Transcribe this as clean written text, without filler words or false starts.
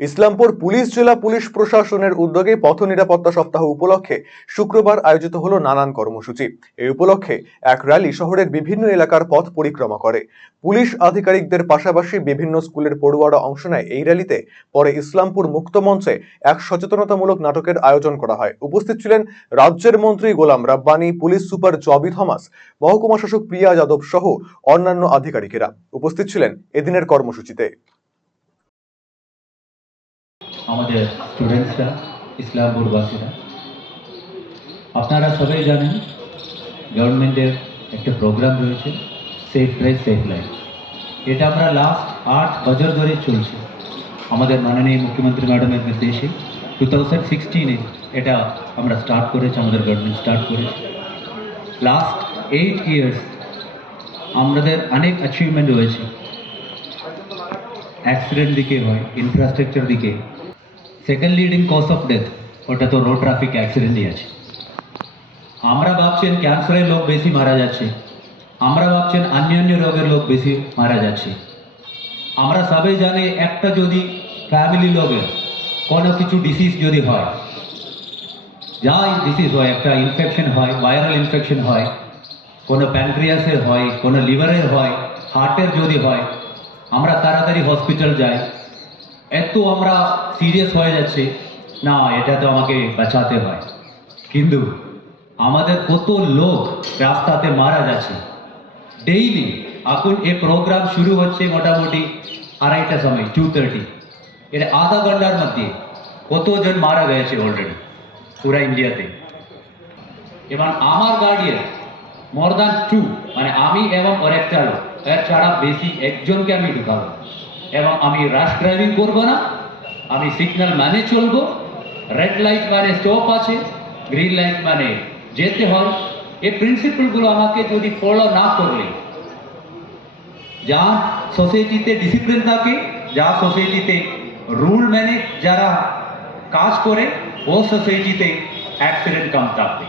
Islampur police জেলা police প্রশাসনের উদ্যোগে পথ নিরাপত্তা সপ্তাহ উপলক্ষে শুক্রবার আয়োজিত হলো নানান কর্মসূচি। এই উপলক্ষে এক র্যালি শহরের বিভিন্ন এলাকার পথ পরিক্রমা করে। পুলিশ আধিকারিকদের পাশাপাশি বিভিন্ন স্কুলের পড়ুয়ারা অংশ নেয় এই র্যালিতে। পরে ইসলামপুর মুক্ত মঞ্চে এক সচেতনতামূলক নাটকের আয়োজন করা হয়। উপস্থিত ছিলেন রাজ্যের মন্ত্রী গোলাম রাব্বানি, পুলিশ সুপার জবি থমাস, মহকুমা শাসক প্রিয়া যাদব সহ অন্যান্য আধিকারিকেরা উপস্থিত ছিলেন এদিনের কর্মসূচিতে। আমাদের স্টুডেন্টসরা, ইসলামপুরবাসীরা, আপনারা সবাই জানেন গভর্নমেন্টের একটা প্রোগ্রাম রয়েছে সেফ ড্রাইভ সেফ লাইফ। এটা আমরা লাস্ট 8 বছর ধরে চলছে। আমাদের মাননীয় মুখ্যমন্ত্রী ম্যাডামের নির্দেশে 2016-এ এটা আমরা স্টার্ট করেছি, আমাদের গভর্নমেন্ট স্টার্ট করেছে। লাস্ট 8 ইয়ার্স আমাদের অনেক অ্যাচিভমেন্ট হয়েছে। অ্যাক্সিডেন্ট দিকে হয়, ইনফ্রাস্ট্রাকচার দিকে। Second leading cause of death ওটা তো রোড ট্রাফিক অ্যাক্সিডেন্টই আছে। আমরা ভাবছেন ক্যান্সারের লোক বেশি মারা যাচ্ছে, আমরা ভাবছেন অন্যান্য রোগের লোক বেশি মারা যাচ্ছে। আমরা সবাই জানি একটা যদি ফ্যামিলি লোকের কোনো কিছু ডিসিজ যদি হয়, যাই ডিসিজ হয়, একটা ইনফেকশন হয়, ভাইরাল ইনফেকশন হয়, কোনো প্যানক্রিয়াসের হয়, কোনো লিভারের হয়, হার্টের যদি হয়, আমরা তাড়াতাড়ি হসপিটাল যাই। এত আমরা সিরিয়াস হয়ে যাচ্ছে, না এটা তো আমাকে বাঁচাতে হয়। কিন্তু আমাদের কত লোক রাস্তাতে মারা যাচ্ছে ডেইলি। এখন এই প্রোগ্রাম শুরু হচ্ছে মোটামুটি 2:30 সময়, 2:30। এটা আধা ঘন্টার মধ্যে কতজন মারা গেছে অলরেডি পুরা ইন্ডিয়াতে। এবং আমার গাড়ির মোর দ্যান 2, মানে আমি এবং আরেকটা লোক, এর ছাড়া বেশি একজনকে আমি ঢুকাবো। এবং আমি রাশ ড্রাইভিং করবো না, আমি সিগন্যাল মানে চলবো। রেড লাইট মানে স্টপ আছে, গ্রিন লাইট মানে যেতে হয়। এই প্রিন্সিপালগুলো আমাকে যদি ফলো না করলে, যা সোসাইটিতে ডিসিপ্লিন থাকে, যা সোসাইটিতে রুল মেনে যারা কাজ করে, ও সোসাইটিতে অ্যাক্সিডেন্ট কম থাকবে।